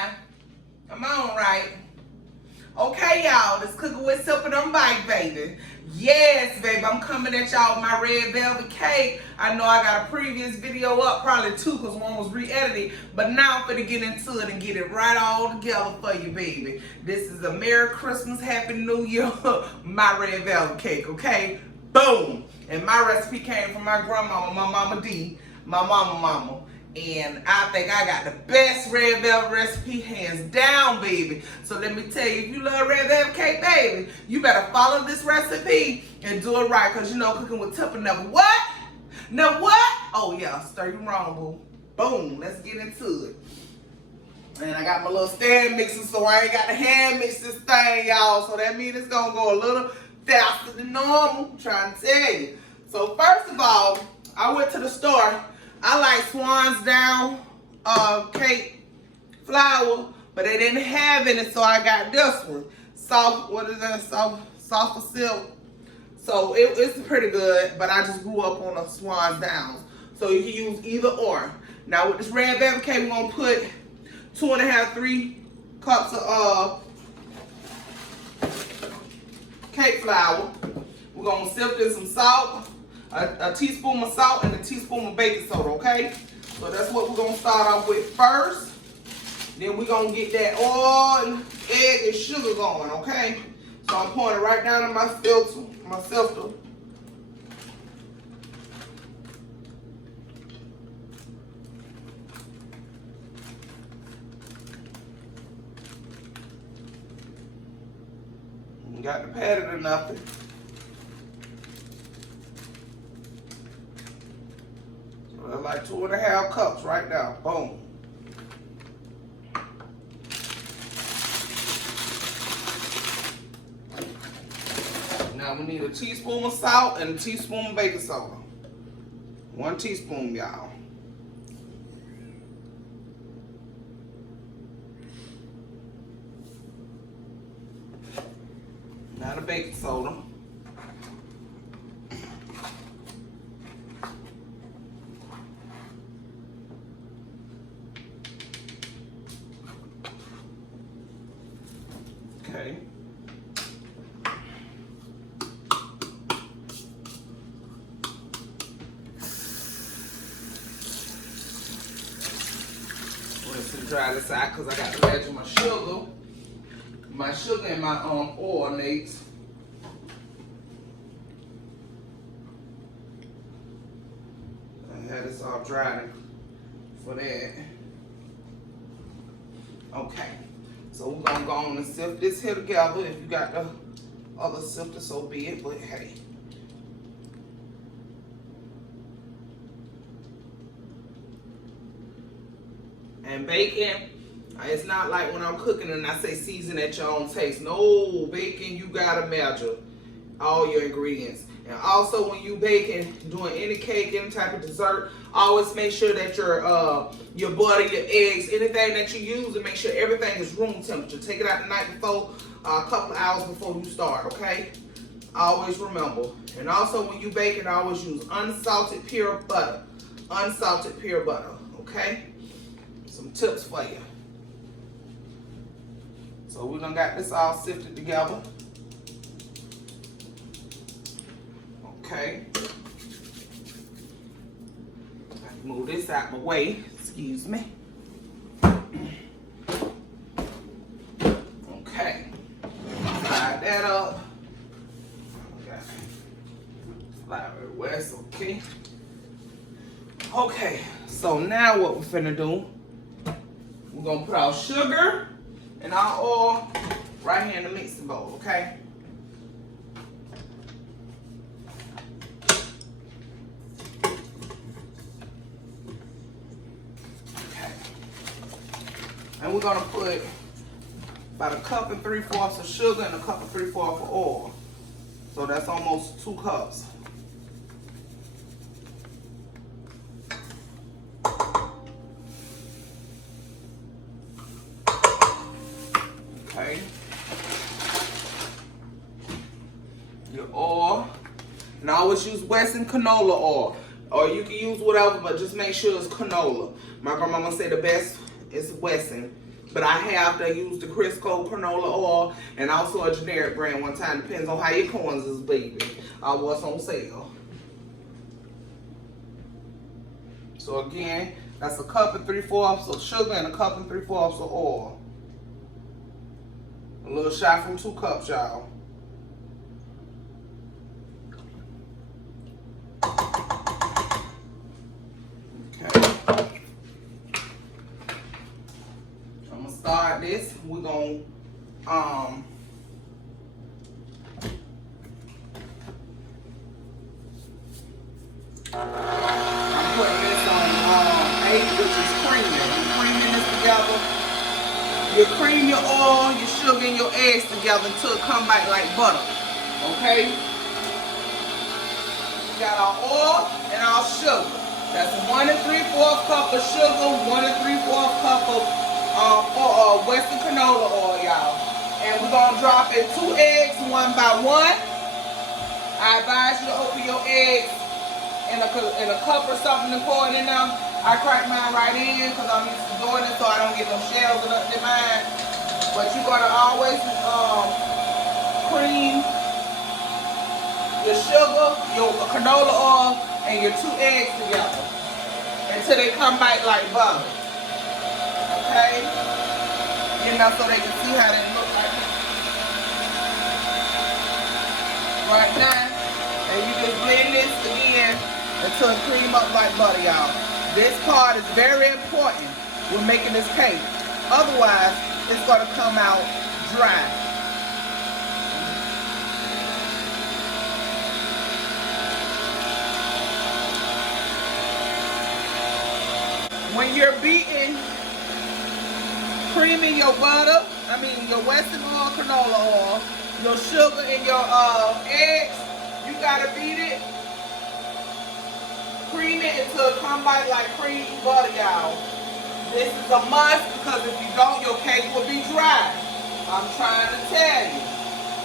live. I'm on, right? Okay, y'all, this Cooking with Tip and I'm back, baby. Yes, baby, I'm coming at y'all with my red velvet cake. I know I got a previous video up, probably two, because one was re-edited. But now I'm finna get into it and get it right all together for you, baby. This is a Merry Christmas, Happy New Year, my red velvet cake, okay? Boom! And my recipe came from my grandmama, my mama D, my mama. And I think I got the best red velvet recipe, hands down, baby. So let me tell you, if you love red velvet cake, baby, you better follow this recipe and do it right. Because you know, Cooking with Tip never what? Never what? Oh yeah, stir you wrong, boo. Boom, let's get into it. And I got my little stand mixer, so I ain't got to hand mix this thing, y'all. So that means it's going to go a little faster than normal. I'm trying to tell you. So first of all, I went to the store. I like Swan's Down cake flour, but they didn't have any, so I got this one. Soft, what is that? Soft silk. So it's pretty good, but I just grew up on a Swan's Down. So you can use either or. Now with this red velvet cake, we're gonna put 2.5, 3 cups of cake flour. We're gonna sift in some salt. A teaspoon of salt and a teaspoon of baking soda, okay? So that's what we're gonna start off with first. Then we're gonna get that oil, and egg, and sugar going, okay? So I'm pouring it right down in my filter. Got to pat it or nothing. That's like 2.5 cups right now. Boom. Now we need a teaspoon of salt and a teaspoon of baking soda. 1 teaspoon, y'all. Now the baking soda. Okay. Let's dry this out because I got to measure my sugar. My sugar and my oil, Neice. I had this all dried for that. Okay. So we're gonna go on and sift this here together. If you got the other sifter, so be it, but hey. And bacon, it's not like when I'm cooking and I say season at your own taste. No, bacon, you gotta measure all your ingredients. And also when you baking, doing any cake, any type of dessert, always make sure that your butter, your eggs, anything that you use, and make sure everything is room temperature. Take it out the night before, a couple of hours before you start, okay? Always remember. And also when you bake it, always use unsalted pure butter. Unsalted pure butter, okay? Some tips for you. So we done got this all sifted together. Okay. Move this out my way. Excuse me. Okay. Slide that up. Okay. Slide it west, okay. Okay, so now what we're finna do, we're gonna put our sugar and our oil right here in the mixing bowl, okay? And we're gonna put about 1 3/4 cups of sugar and 1 3/4 cups of oil. So that's almost 2 cups. Okay. Your oil. And I always use Western canola oil. Or you can use whatever, but just make sure it's canola. My grandmama said the best is Western. But I have to use the Crisco canola oil and also a generic brand one time. Depends on how your corns is, baby. What's on sale. So again, that's a cup and 3/4 of sugar and a cup and 3/4 of oil. A little shot from 2 cups, y'all. Start this. We're gonna I'm putting this on 8, which is creaming. I'm creaming this together. You cream your oil, your sugar, and your eggs together until it come back like butter. Okay? We got our oil and our sugar. That's 1 3/4 cup of sugar, 1 3/4 cup of Western canola oil, y'all. And we're gonna drop in 2 eggs, 1 by 1. I advise you to open your eggs in a cup or something and pour it in there. I crack mine right in because I'm used to doing it so I don't get no shells in mine. But you're gonna always cream your sugar, your canola oil, and your 2 eggs together until they come back like butter. Okay? You know, so they can see how they look like right now. And you just blend this again until it cream up like butter, y'all. This part is very important when making this cake. Otherwise, it's going to come out dry. When you're creaming your butter, your Western oil, canola oil, your sugar and your eggs, you gotta beat it, cream it until it come back like cream butter, y'all. This is a must because if you don't, your cake will be dry. I'm trying to tell you.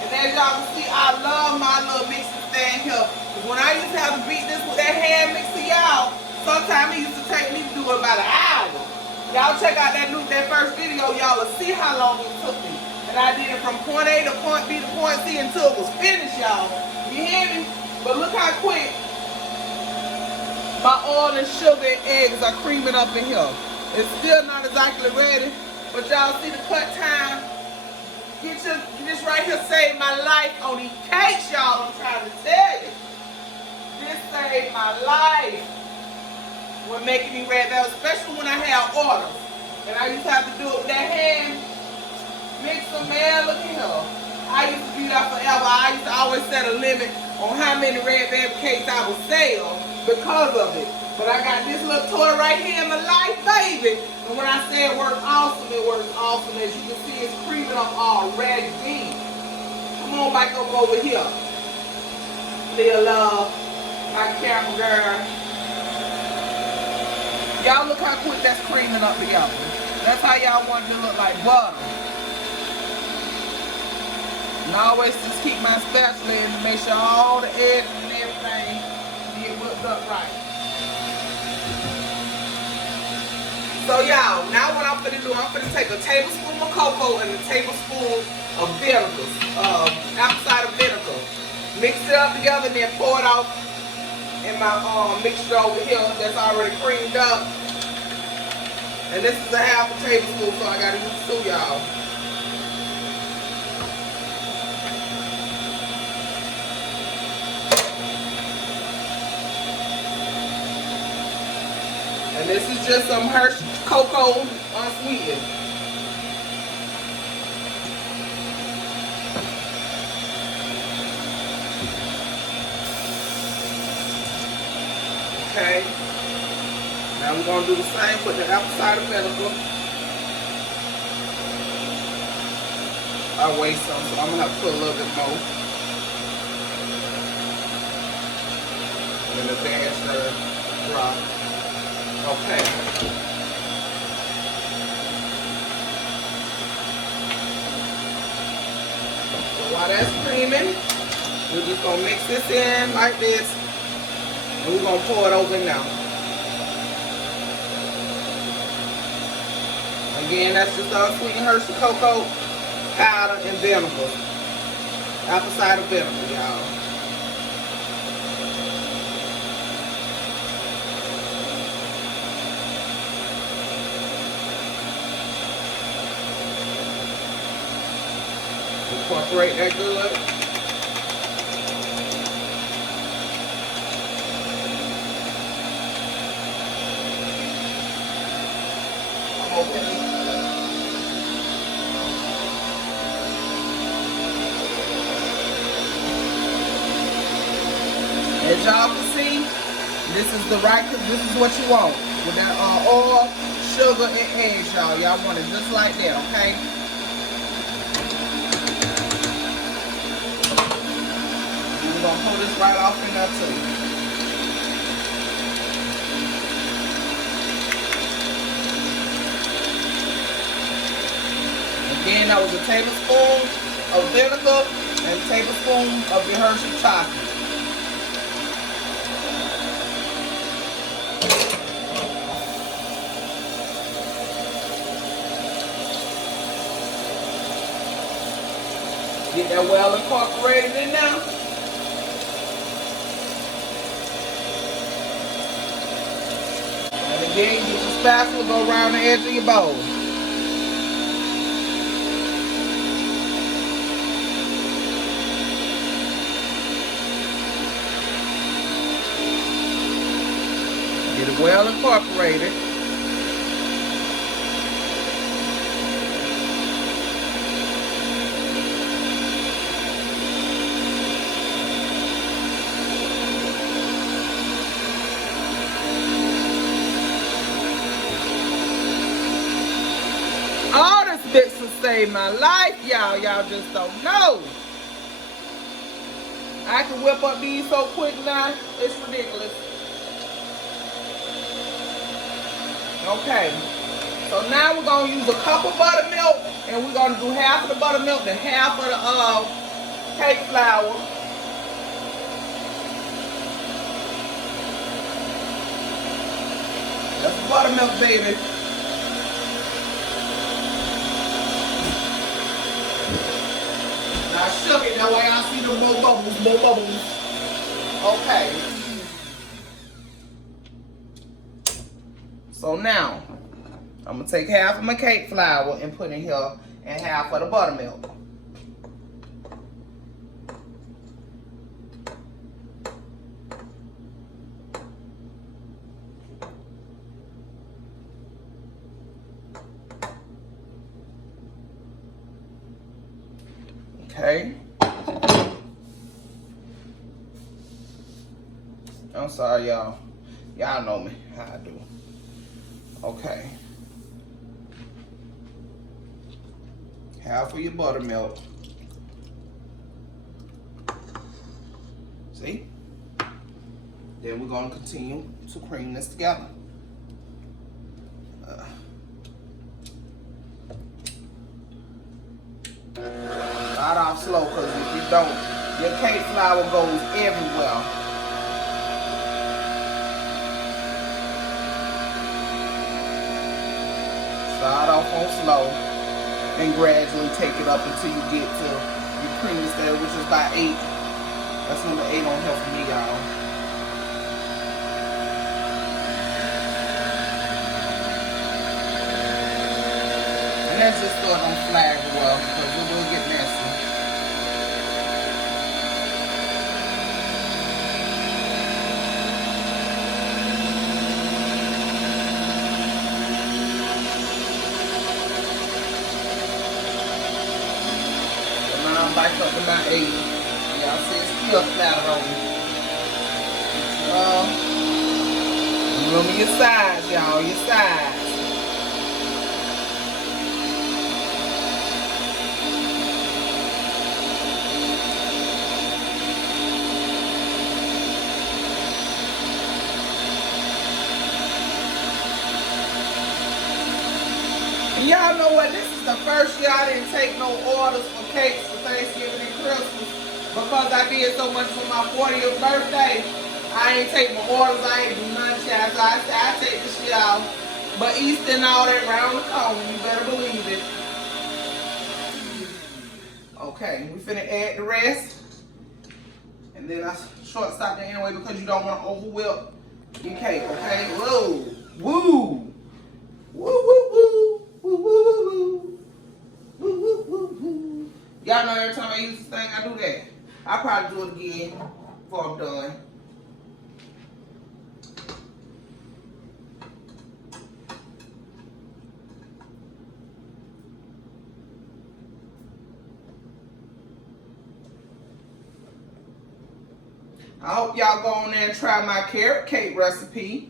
And as y'all can see, I love my little mixing stand here. When I used to have to beat this with that hand mixer, y'all, sometimes it used to take me to do it about an hour. Y'all check out that first video, y'all will see how long it took me. And I did it from point A to point B to point C until it was finished, y'all. You hear me? But look how quick my oil and sugar and eggs are creaming up in here. It's still not exactly ready, but y'all see the cut time. This right here saved my life on these cakes, y'all. I'm trying to tell you. This saved my life when making me red velvet, especially when I have orders. And I used to have to do it with that hand mixer, man. Look at here. I used to be there forever. I used to always set a limit on how many red velvet cakes I would sell because of it. But I got this little toy right here in my life, baby. And when I say it works awesome, it works awesome. As you can see, it's creaming up already. Come on back up over here. Liyahlovee, my camera girl. Y'all look how quick that's creaming up together. That's how y'all want it to look like butter. And I always just keep my spatula in to make sure all the eggs and everything get whipped up right. So y'all, now what I'm gonna do, I'm gonna take a tablespoon of cocoa and a tablespoon of vinegar, apple cider vinegar. Mix it up together and then pour it off in my mixture over here that's already creamed up. And this is a half a tablespoon, so I gotta use 2, y'all. And this is just some Hershey cocoa unsweetened. Okay. Now we're going to do the same with the apple cider vinegar. I waste some, so I'm going to have to put a little bit more. And the dash drop. Okay. So while that's creaming, we're just going to mix this in like this. And we're going to pour it over now. And Again, that's just unsweetened Hershey cocoa powder and vinegar. Apple cider vinegar, y'all. Incorporate that good. Okay. As y'all can see, this is the right, this is what you want. With that oil, sugar, and eggs, y'all. Y'all want it just like that, okay? We're gonna pull this right off in there too. Again, that was a tablespoon of vinegar and a tablespoon of your Hershey chocolate. Get that well incorporated in now. And again, get your spatula, go around the edge of your bowl. Get it well incorporated. This will save my life, y'all. Y'all just don't know. I can whip up these so quick now. It's ridiculous. Okay. So now we're going to use a cup of buttermilk. And we're going to do half of the buttermilk and half of the cake flour. That's buttermilk, baby. I shook it, that way I see the more bubbles, Okay. So now, I'm going to take half of my cake flour and put in here and half of the buttermilk. Okay. I'm sorry, y'all. Y'all know me, how I do. Okay. Half of your buttermilk. See? Then we're going to continue to cream this together. Start off slow, because if you don't, your cake flour goes everywhere. Start off on slow and gradually take it up until you get to your creamy stage, which is by 8. That's number 8 on here for me, y'all. And that's just so it don't flag well, because it will get messy. Back up to my 8. Y'all see it's still flat on me. Remember your sides, y'all, your sides. Y'all know what? This is the first year I didn't take no orders for cakes for Thanksgiving and Christmas because I did so much for my 40th birthday. I ain't take my orders. I ain't do none, child. So I said I take this year out. But Easter and all that round the corner, you better believe it. Okay, we finna add the rest. And then I short stop that anyway because you don't want to over whip your cake, okay? Whoa, woo, woo, woo, woo, woo, woo, woo, woo, woo, woo, woo. Y'all know every time I use this thing, I do that. I'll probably do it again before I'm done. I hope y'all go on there and try my carrot cake recipe.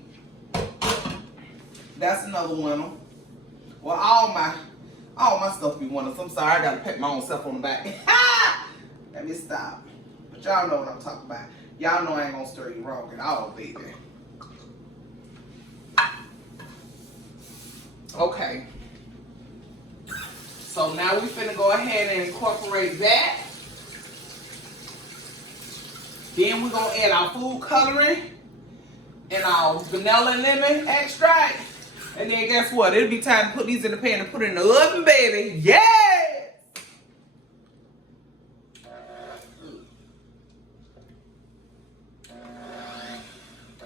That's another winner. Well, all my stuff be winners. I'm sorry, I gotta pat my own self on the back. Let me stop. But y'all know what I'm talking about. Y'all know I ain't gonna stir you wrong at all, baby. Okay. So now we finna go ahead and incorporate that. Then we're gonna add our food coloring and our vanilla and lemon extract. And then guess what? It'll be time to put these in the pan and put it in the oven, baby. Yes!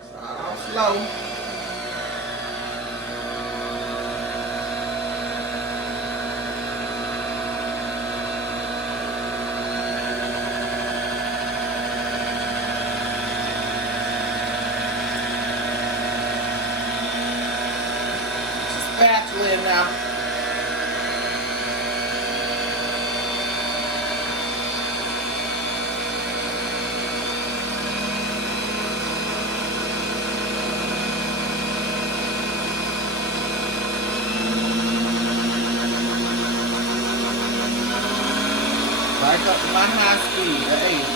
Start off slow. Spatula in now. Back up to my high speed, the 8.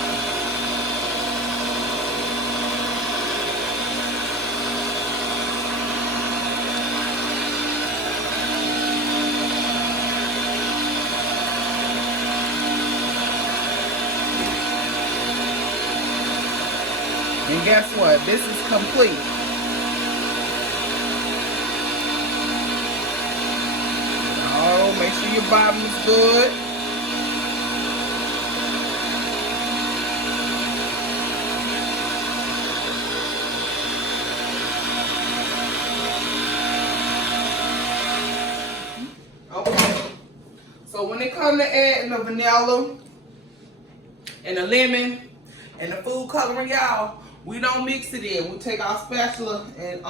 And guess what? This is complete. Oh, make sure your bottom is good. Okay. So when it comes to adding the vanilla and the lemon and the food coloring, y'all, we don't mix it in. We take our spatula and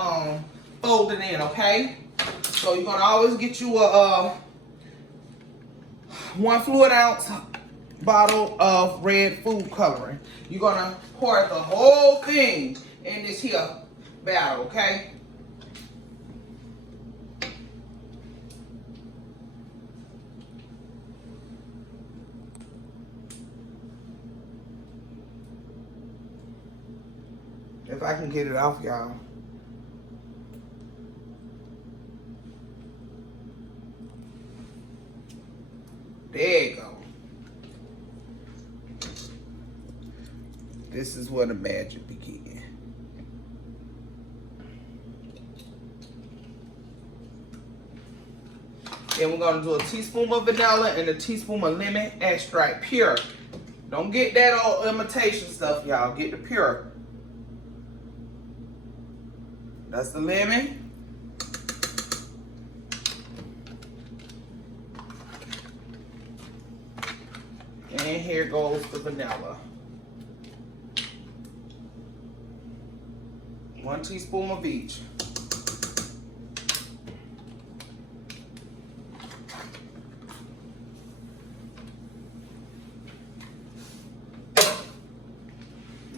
fold it in, okay? So you're gonna always get you a 1 fluid ounce bottle of red food coloring. You're gonna pour the whole thing in this here batter, okay? If I can get it off, y'all. There you go. This is where the magic begins. Then we're gonna do a teaspoon of vanilla and a teaspoon of lemon extract, pure. Don't get that all imitation stuff, y'all. Get the pure. That's the lemon. And here goes the vanilla. 1 teaspoon of each.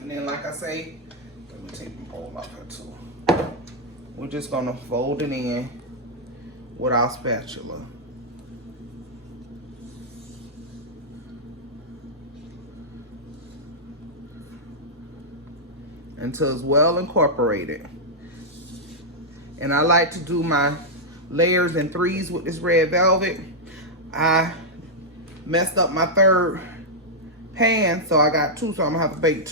And then, like I say, let me take the bowl off here too. We're just gonna fold it in with our spatula. Until it's well incorporated. And I like to do my layers in 3s with this red velvet. I messed up my 3rd pan, so I got 2, so I'm gonna have to bake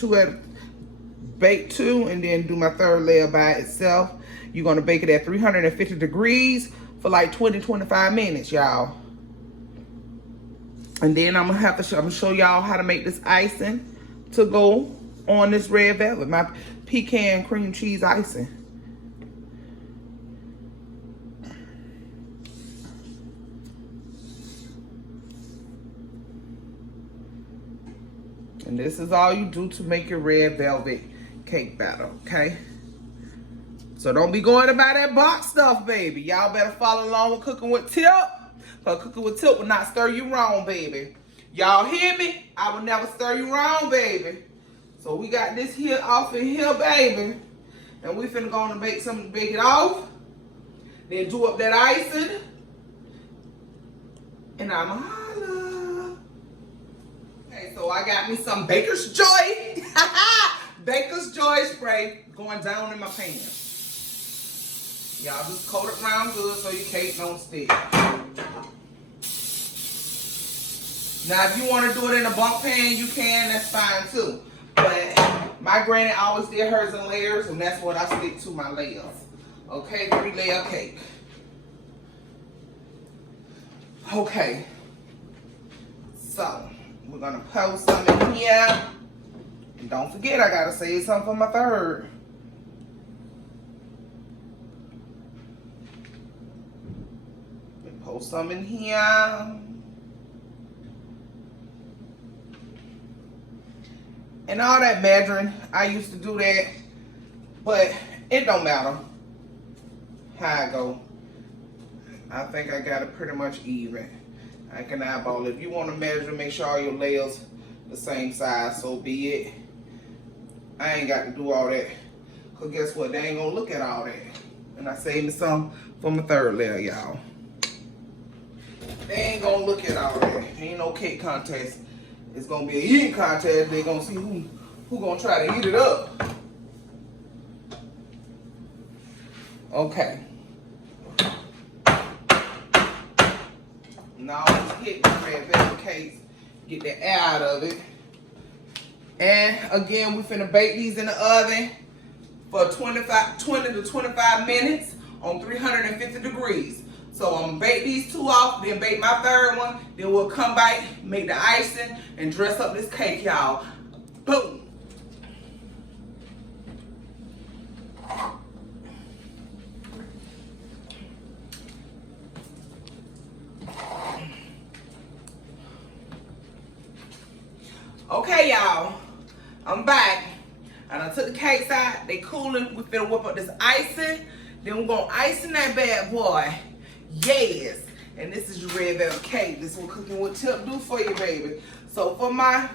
2 and then do my 3rd layer by itself. You're gonna bake it at 350 degrees for like 20-25 minutes, y'all. And then I'm gonna show y'all how to make this icing to go on this red velvet, my pecan cream cheese icing. And this is all you do to make your red velvet cake batter, okay? So don't be going to buy that box stuff, baby. Y'all better follow along with Cooking with Tip. Because Cooking with Tip will not stir you wrong, baby. Y'all hear me? I will never stir you wrong, baby. So we got this here off in here, baby. And we finna go on and bake it off. Then do up that icing. And I'ma holla. Okay, so I got me some Baker's Joy. Baker's Joy spray going down in my pan. Y'all just coat it around good so your cake don't stick. Now, if you want to do it in a bump pan, you can. That's fine too. But my granny always did hers in layers, and that's what I stick to, my layers. Okay, 3-layer cake. Okay. So, we're going to post some in here. And don't forget, I got to save some for my third. Post some in here. And all that measuring, I used to do that, but it don't matter how I go. I think I got it pretty much even. I can eyeball it. If you want to measure, make sure all your layers the same size, so be it. I ain't got to do all that, because guess what? They ain't going to look at all that. And I saved me some for my third layer, y'all. They ain't going to look at all that. Ain't no cake contest. It's gonna be an eating contest. They're gonna see who gonna try to eat it up. Okay. Now let's hit the red velvet cakes, get the air out of it. And again, we finna bake these in the oven for 20 to 25 minutes on 350 degrees. So I'm gonna bake these two off, then bake my third one, then we'll come back, make the icing, and dress up this cake, y'all. Boom. Okay, y'all, I'm back. And I took the cakes out, they cooling. We finna whip up this icing, then we're gonna icing that bad boy. Yes, and this is your red velvet cake. This is what Cooking with Tip do for you, baby. So for my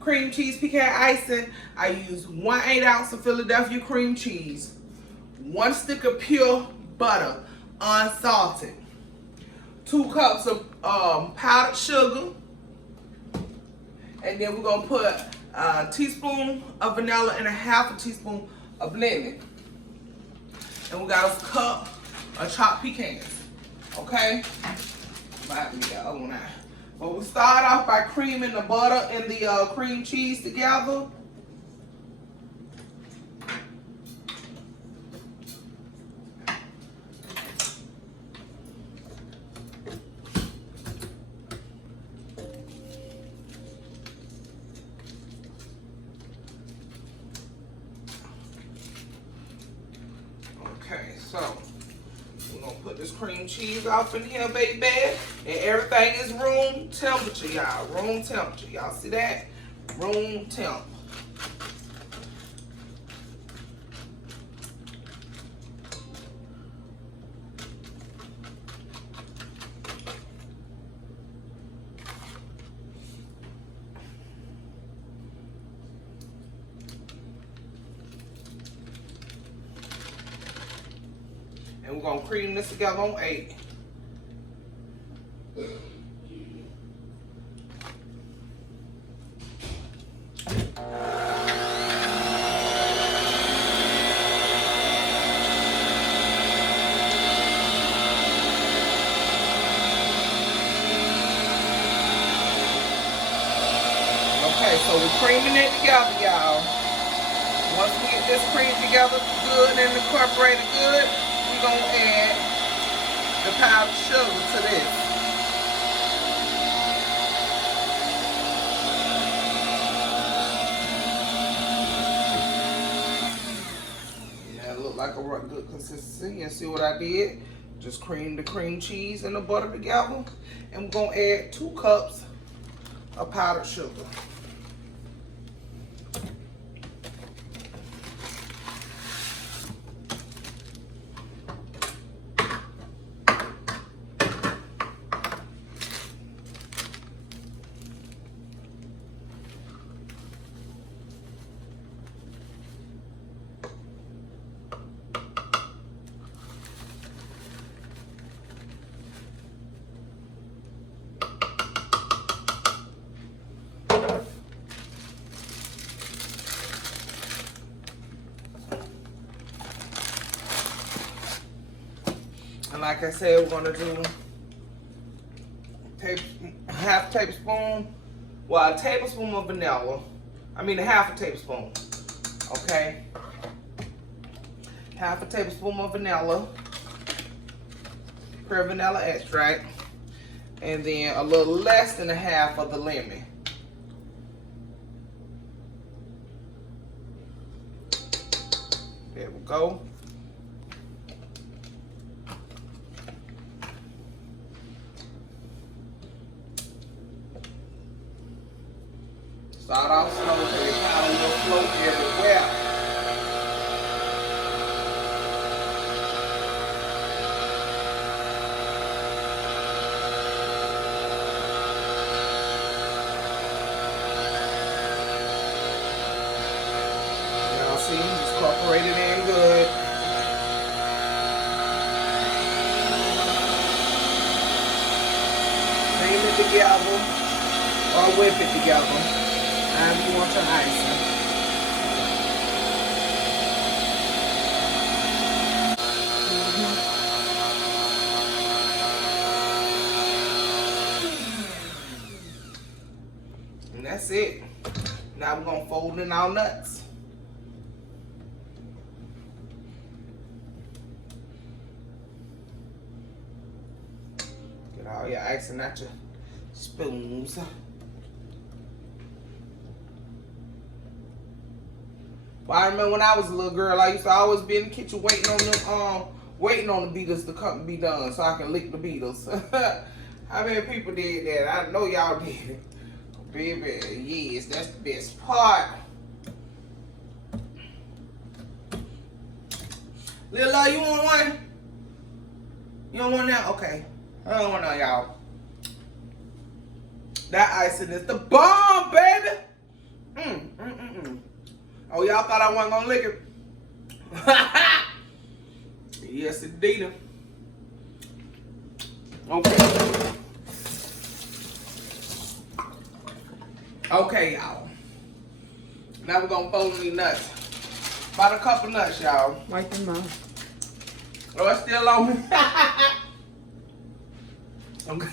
cream cheese pecan icing, I use 1/8 ounce of Philadelphia cream cheese, 1 stick of pure butter, unsalted, 2 cups of powdered sugar, and then we're gonna put a teaspoon of vanilla and 1/2 teaspoon of lemon, and we got a cup of chopped pecans. Okay, might be the other one out. But we start off by creaming the butter and the cream cheese together. Okay, so we're gonna put this cream cheese off in here, baby. And everything is room temperature, y'all. Room temperature. Y'all see that? Room temp. And we're gonna cream this together on 8. Okay, so we're creaming it together, y'all. Once we get this cream together good and incorporated good, we're gonna add the powdered sugar to this. Yeah, it looked like a good consistency. And see what I did? Just cream the cream cheese and the butter together. And we're gonna add 2 cups of powdered sugar. And like I said, we're gonna do half a tablespoon, well, a tablespoon of vanilla. I mean, a half a tablespoon, okay? Half a tablespoon of vanilla, pure vanilla extract, and then a little less than a half of the lemon. There we go. Start off slow, so your powder will float everywhere. Y'all see, just incorporate it in good. Cream it together or whip it together. However you want your icing. And that's it. Now we're gonna fold in our nuts. Get all your icing out your spoons. Well, I remember when I was a little girl, I used to always be in the kitchen waiting on them, waiting on the beaters to come and be done so I can lick the beaters. How many people did that? I know y'all did it. Baby, yes, that's the best part. Liyahlovee, you want one? You don't want that? Okay. I don't want none, y'all. That icing is the bomb, baby. Oh, y'all thought I wasn't gonna lick it? Yes, indeed. Okay. Okay, y'all. Now we're gonna fold these nuts. About a couple nuts, y'all. Wipe them off. Oh, it's still on me. Okay.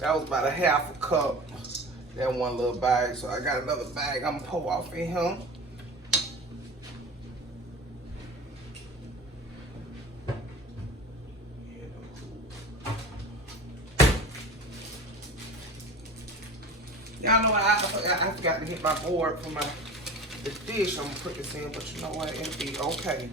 That was about a half a cup. That one little bag, so I got another bag I'm gonna pour off in here. Y'all know what, I forgot to hit my board for the dish I'm gonna put this in, but you know what, it'll be okay.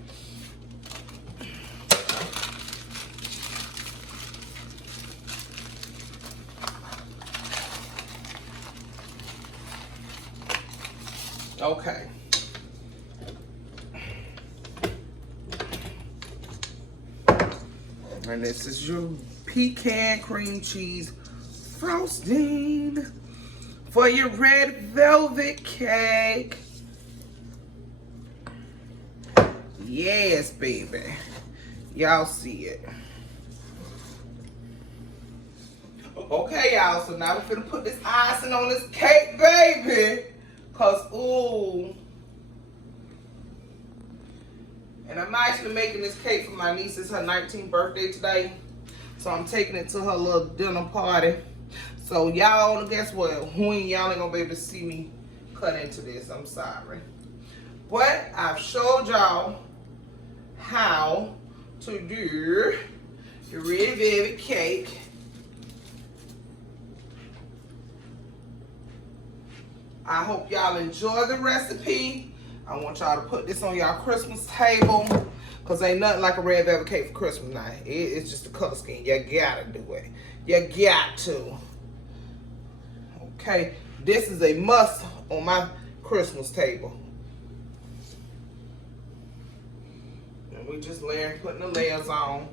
Okay. And this is your pecan cream cheese frosting for your red velvet cake. Yes, baby. Y'all see it. Okay, y'all. So now we're gonna put this icing on this cake, baby. Cause, ooh. And I'm actually making this cake for my niece. It's her 19th birthday today. So I'm taking it to her little dinner party So y'all, guess what? Y'all ain't gonna be able to see me cut into this. I'm sorry. But I've showed y'all how to do the red velvet cake. I hope y'all enjoy the recipe. I want y'all to put this on y'all Christmas table, because ain't nothing like a red velvet cake for Christmas night. It's just a color scheme. You gotta do it. You got to. Okay, this is a must on my Christmas table. And we just putting the layers on.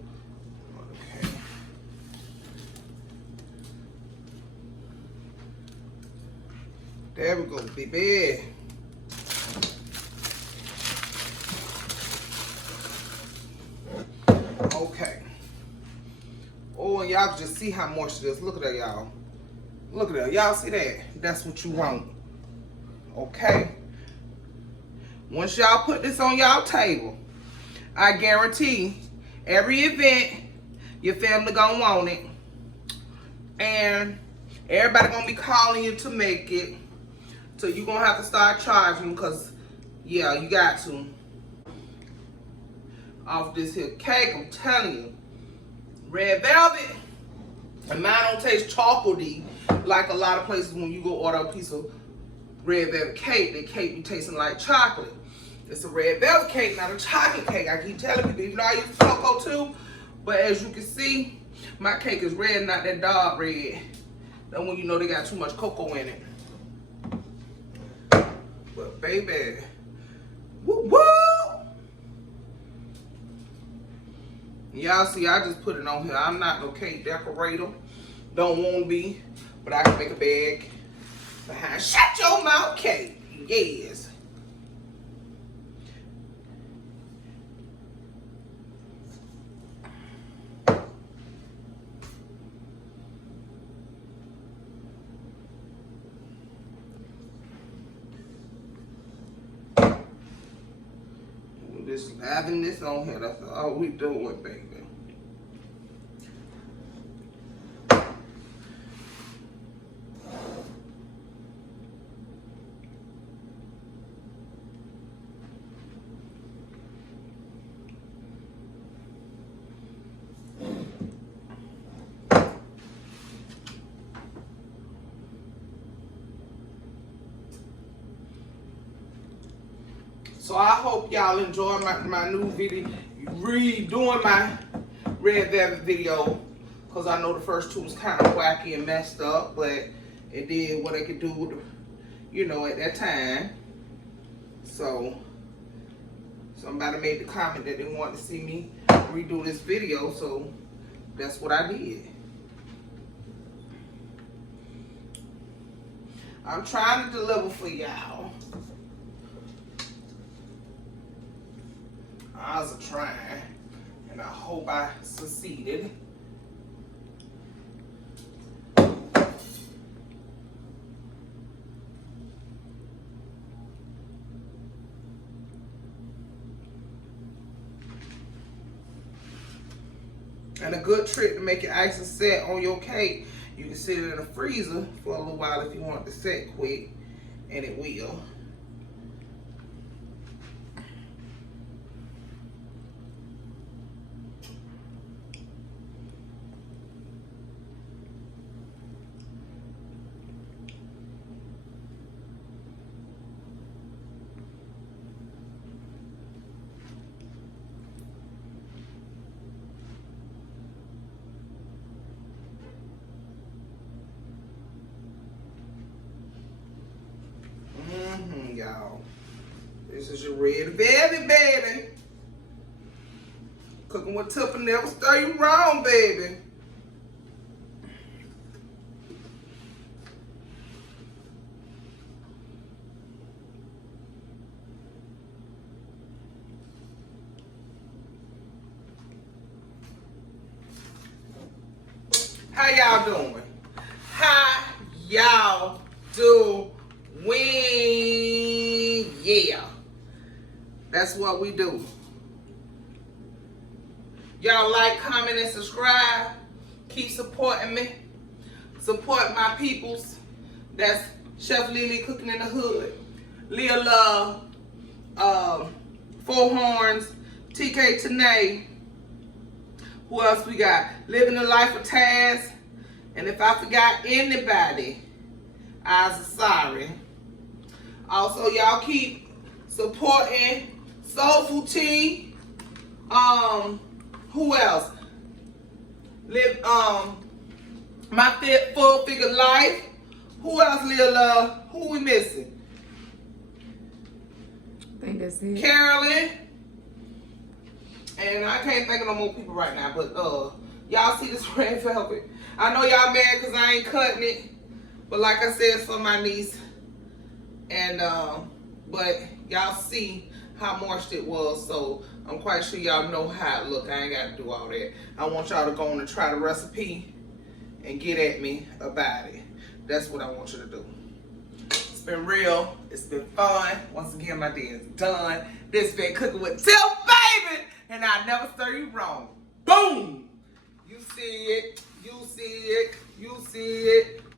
Okay. There we go, baby. Okay. Oh, and y'all can just see how moist it is. Look at that, y'all. Look at that. Y'all see that? That's what you want. Okay. Once y'all put this on y'all table, I guarantee every event, your family gonna want it. And everybody gonna be calling you to make it. So you gonna have to start charging, because, yeah, you got to. Off this here cake, I'm telling you. Red velvet. And mine don't taste chocolatey like a lot of places when you go order a piece of red velvet cake. The cake be tasting like chocolate. It's a red velvet cake, not a chocolate cake. I keep telling people, even though I use cocoa too. But as you can see, my cake is red, not that dark red. That's when you know they got too much cocoa in it. But baby, woo woo! Y'all see, I just put it on here. I'm not no cake decorator. Don't want to be, but I can make a bag behind. Shut your mouth, cake. Yes. Just having this on here, that's all we doing, baby. So I hope y'all enjoy my new video, redoing my red velvet video, because I know the first two was kind of wacky and messed up, but it did what it could do, you know, at that time. So somebody made the comment that they wanted to see me redo this video, so that's what I did. I'm trying to deliver for y'all. I was trying, and I hope I succeeded. And a good trick to make your icing set on your cake, you can sit it in the freezer for a little while if you want it to set quick, and it will. Y'all, this is your red velvet, baby. Cooking with Tip and never stir you wrong, baby. How y'all doing? How y'all doing? Yeah, that's what we do. Y'all like, comment, and subscribe. Keep supporting me. support my peoples. That's Chef Lily Cooking in the Hood, Liyahlovee, Four Horns, TK Tanae. Who else we got? Living the Life of Taz. And if I forgot anybody, I'm sorry. Also, y'all keep supporting Soulful Tea. Who else? My Fit Full Figure Life. Who else, Liyahlovee? Who we missing? I think that's it. Carolyn. And I can't think of no more people right now, but y'all see this red velvet. I know y'all mad because I ain't cutting it. But like I said, it's for my niece. And but y'all see how moist it was, so I'm quite sure y'all know how it look. I ain't got to do all that. I want y'all to go on and try the recipe and get at me about it. That's what I want you to do. It's been real. It's been fun. Once again, my day is done. This been Cooking with Tip, baby. And I never stir you wrong. Boom! You see it. You see it. You see it.